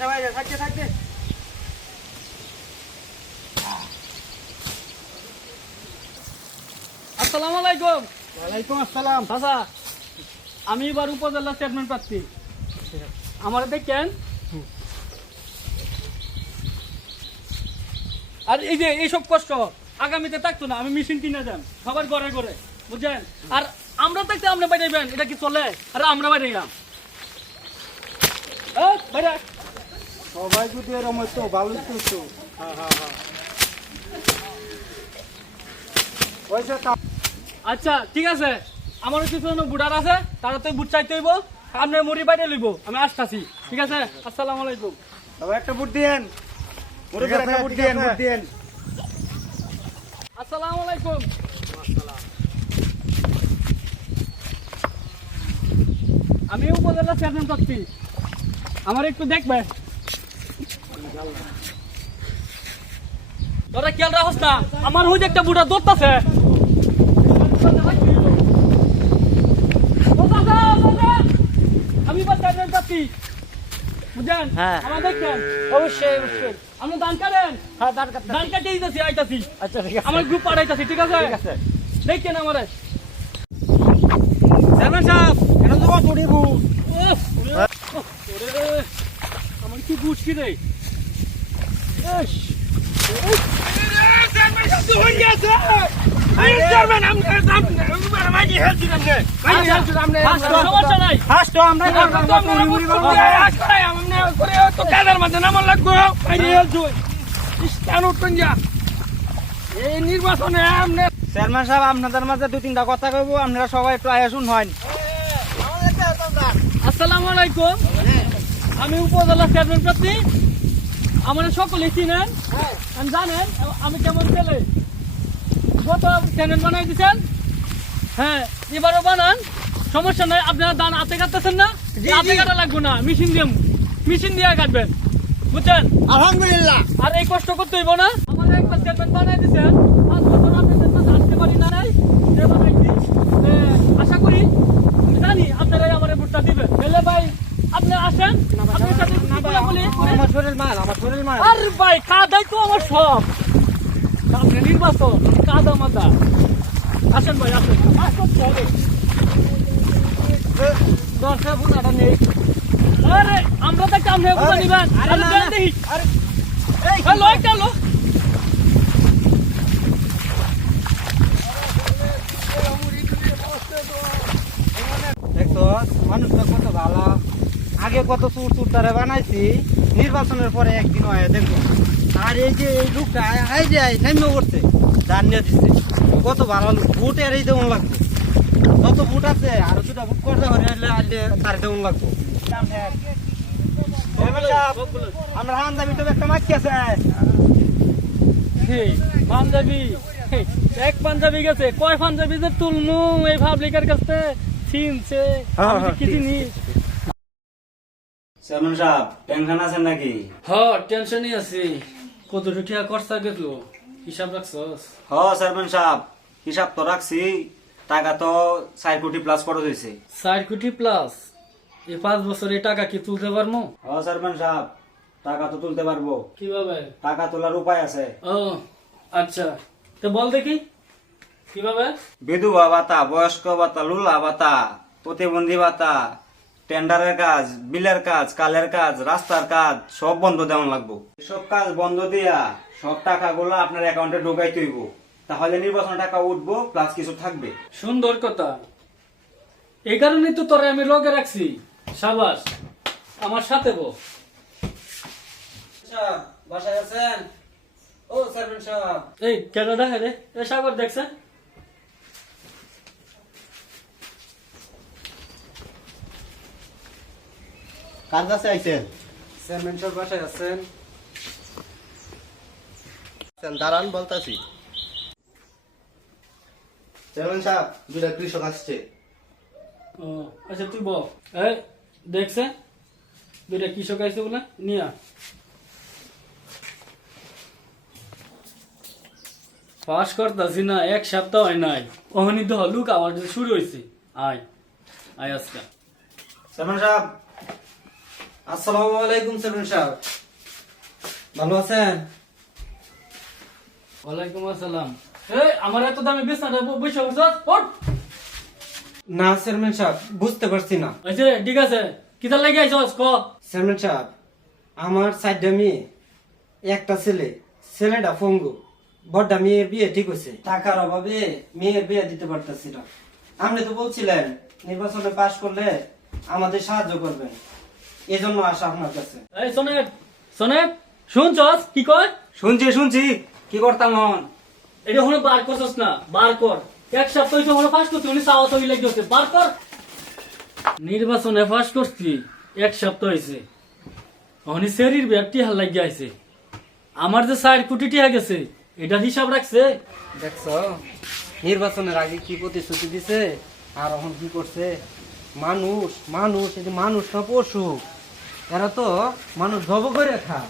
আচ্ছা ভাই থাকতে থাকতে। আসসালামু আলাইকুম। ওয়ালাইকুম আসসালাম। চাচা, আমি এবার উপজেলা চেয়ারম্যান প্রার্থী। আমার দেখেন, আর এই যে এইসব কষ্ট আগামীতে থাকতো না। আমি মেশিন কিনে দেন সবার ঘরে ঘরে, বুঝছেন? আর আমরা থাকতে আপনি বাইরেবেন, এটা কি চলে? আর আমরা বাইরে গেলাম বাইরে। সবাই যদি এরকম হইতো ভালোই তো। আচ্ছা ঠিক আছে, আমার কিছু বুড়ার আছে, তারা তো বুট চাইতে হইব। আপনি মুড়ি বাইরে লইব, আমি আসতেছি। ঠিক আছে, আসসালামু আলাইকুম। তবে একটা বুট দিয়েন, একটা বুট দিয়েন, বুট দিয়েন। আসসালামু আলাইকুম। আমি উপজেলা চেয়ারম্যান প্রার্থী, আমার একটু দেখবে। তোরা খেয়াল রাখস না, আমার হইতে একটা বুড়া দৌড়তাছে। আমি চেয়ারম্যান প্রার্থী, বুঝছেন? আমার দেখছেন? অবশ্যই অবশ্যই। আপনি দান কাটেন। হ্যাঁ দান কাটে দিতেছি, আইতাছি। আচ্ছা ঠিক আছে। আমার গ্রুপ পাঠাইতাছি। ঠিক আছে, ঠিক আছে। দেখছেন আমারে? চেয়ারম্যান সাহেব, এটা তো বুড়ি বুট। আমার কি বুঝছি রে? সমস্যা নাই। ফার্স্ট তো আমরা নির্বাচনে চেয়ারম্যান সাহেব আপনাদের মাঝে দুই তিনটা কথা কইব, আপনারা সবাই একটু আয়া শুন হয়। আসসালামু আলাইকুম। আমি উপজেলা চেয়ারম্যান প্রার্থী। আমার সকলে চিনেন, জানেন আমি কেমন ছেলে। কত চ্যানেল বানাই দিচ্ছেন? হ্যাঁ, এবারও বানান, সমস্যা নাই। আপনারা দান হাতে কাটতেছেন না? হাতে কাটা লাগবে না, মেশিন দিয়ে কাটবেন, বুঝছেন? আলহামদুলিল্লাহ। আর এই কষ্ট করতে হইব না। আমার একবার চেয়ারম্যান বানাই দিচ্ছেন, 5 বছর আপনাদের কাছে আসতে পারি না নাই, সে বানাইছি। আশা করি, আমি জানি আপনারাই আমার ভোটটা দিবেন। তাহলে ভাই আপনি আসেন, আপনার সাথে বলি। আমার শরীর মাল, আমার শরীর মাল। আর ভাই কাদাই তো আমার সব। সামনে নির্বাচন, কাদা মাদা। আসেন ভাই, আসেন। কাজ করতে হবে। দরকার বোনাটা নেই। আরে আমরা তো কামড়ে বোনা নিবেন। আরে দেন দেখি। আরে হ্যালো চলো। দেখতো মানুষটা কত ভালো, আগে কত চুর চুর তারা বানাইছি, নির্বাচনের পরে একদিন হয় দেখো। আর এই যে এই লোকটা আই যে নামিয়ে করছে, দান নিয়ে দিচ্ছে, কত ভালো লোক। ভোট এর এই দেওয়ান লাগবে, যত ভোট আছে আর দুটা ভোট করতে হলে তার দেওয়ান লাগবো। আমরা হান দাবি তো একটা মাছি আছে। পাঞ্জাবি, এক পাঞ্জাবি গেছে, কয় পাঞ্জাবি যে তুলমু এই পাবলিকের কাছে চিনছে, কি জিনিস। চেয়ারম্যান সাহেব টেনশন আছেন নাকি? টেনশনই আছি। কত টাকা খরচা গেল হিসাব রাখছস? চেয়ারম্যান সাহেব হিসাব তো রাখছি, টাকা তো 4 কোটি প্লাস খরচ হয়েছে। 4 কোটি প্লাস? এই 5 বছরে টাকা কি তুলতে পারবো? চেয়ারম্যান সাহেব টাকা তো তুলতে পারবো। কিভাবে? টাকা তোলার উপায় আছে। ও আচ্ছা, তো বল দেখি কিভাবে। বিধবা ভাতা, বয়স্ক ভাতা, লুলা ভাতা, প্রতিবন্ধী ভাতা, টেন্ডারের কাজ, বিলের কাজ, কালের কাজ, রাস্তার কাজ সব বন্ধ দেওয়া লাগবো। সব কাজ বন্ধ দিয়া সব টাকাগুলো আপনার অ্যাকাউন্টে ঢোকাইতে হইব, তাহলে নির্বাচন টাকা উঠবো প্লাস কিছু থাকবে। সুন্দর কথা। এই কারণে তো তোরে আমি লগে রাখছি। সাবাস, আমার সাথে বল। বাসায় আছেন? ও চেয়ারম্যান সাহেব। এই কেডা দেখে রে? এ সাগর দেখছে? কার কাছে আইছেন? চেয়ারম্যান সাহেব বাসায় আছেন? দাঁড়ান বলতাছি। চেয়ারম্যান সাহেব, দুটা কৃষক আসছে। ও আচ্ছা, তুই বল। এই দেখছে দুইটা কৃষক আইছে বলে নিয়া। পাস করতেছি না, এক সপ্তাহ হয় নাই, ওখানে তো লুক আবার শুরু হয়েছে। আয় আয় আজকা। চেয়ারম্যান সাহেব আসসালামু আলাইকুম চেয়ারম্যান সাহেব, ভালো আছেন? ওয়ালাইকুম আসসালাম। এই আমার এত দামি বিছনাটা বসে বসে পড়। না চেয়ারম্যান সাহেব, বুঝতে পারছি না। আচ্ছা ঠিক আছে, কিতা লাগি আইছস ক। চেয়ারম্যান সাহেব, আমার সাইডটা মেয়ে, একটা ছেলে, ছেলেটা পঙ্গু, বড়টা মেয়ের বিয়ে ঠিক হয়েছে, টাকার অভাবে মেয়ের বিয়ে দিতে পারতেছি না। আপনি তো বলছিলেন নির্বাচনে পাশ করলে আমাদের সাহায্য করবেন, এজন্য আসা আপনার কাছে। এই সোনেট, সোনেট শুনছস কি কয়? শুনছি কি করতাম হন? এটা হলো বার করছস না, বার কর। এক সপ্তাহ হইছে হলো পাস করতে, উনি চাওয়া তৈরি লাগছে, বার কর। নির্বাচনে পাস করছি এক সপ্তাহ হয়েছে, উনি শরীর ব্যাপটি হাল লাগিয়ে আইছে। আমার যে 4 কোটি টাকা গেছে এটা হিসাব রাখছে। দেখছো নির্বাচনের আগে কি প্রতিশ্রুতি দিছে আর এখন কি করছে। মানুষ মানুষ এই যে মানুষ না পশু, এরা তো মানুষ জব করে খায়।